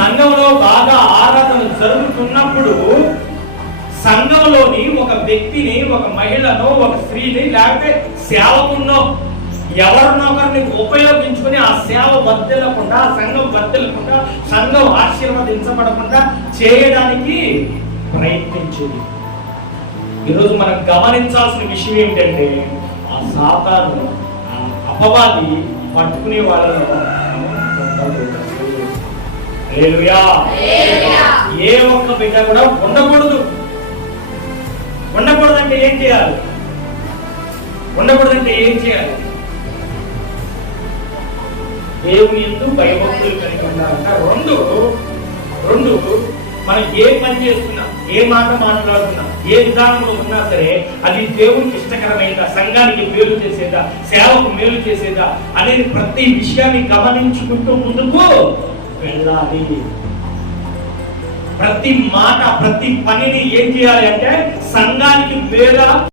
సంఘంలో బాగా ఆరాధన జరుగుతున్నప్పుడు సంఘంలోని ఒక వ్యక్తిని ఒక మహిళను ఒక స్త్రీని లేకపోతే సేవకున్నో ఎవరినొకరిని ఉపయోగించుకుని ఆ సేవ వర్తిల్లకుండా సంఘం వర్తిల్లకుండా సంఘం ఆశీర్వదించబడకుండా చేయడానికి ప్రయత్నించేది. ఈరోజు మనం గమనించాల్సిన విషయం ఏమిటంటే ఆ సాతాను అపవాది పట్టుకునే వాళ్ళలో ఏ ఒక్క బిడ్డ కూడా ఉండకూడదు. ఉండకూడదంటే ఏం చేయాలి? ఉండకూడదంటే ఏం చేయాలి? దేవుని ఎందుకు భయభక్తులు కలిగి ఉండాలంట. రెండు రెండు మనం ఏ పని చేస్తున్నా ఏ మాట మాట్లాడుతున్నా ఏ విధానంలో ఉన్నా సరే అది దేవునికి ఇష్టకరమైందా సంఘానికి మేలు చేసేదా సేవకు మేలు చేసేదా అనేది ప్రతి విషయాన్ని గమనించుకుంటూ ముందుకు వెళ్ళాలి. ప్రతి మాట ప్రతి పనిని ఏం చేయాలి అంటే సంఘానికి మేల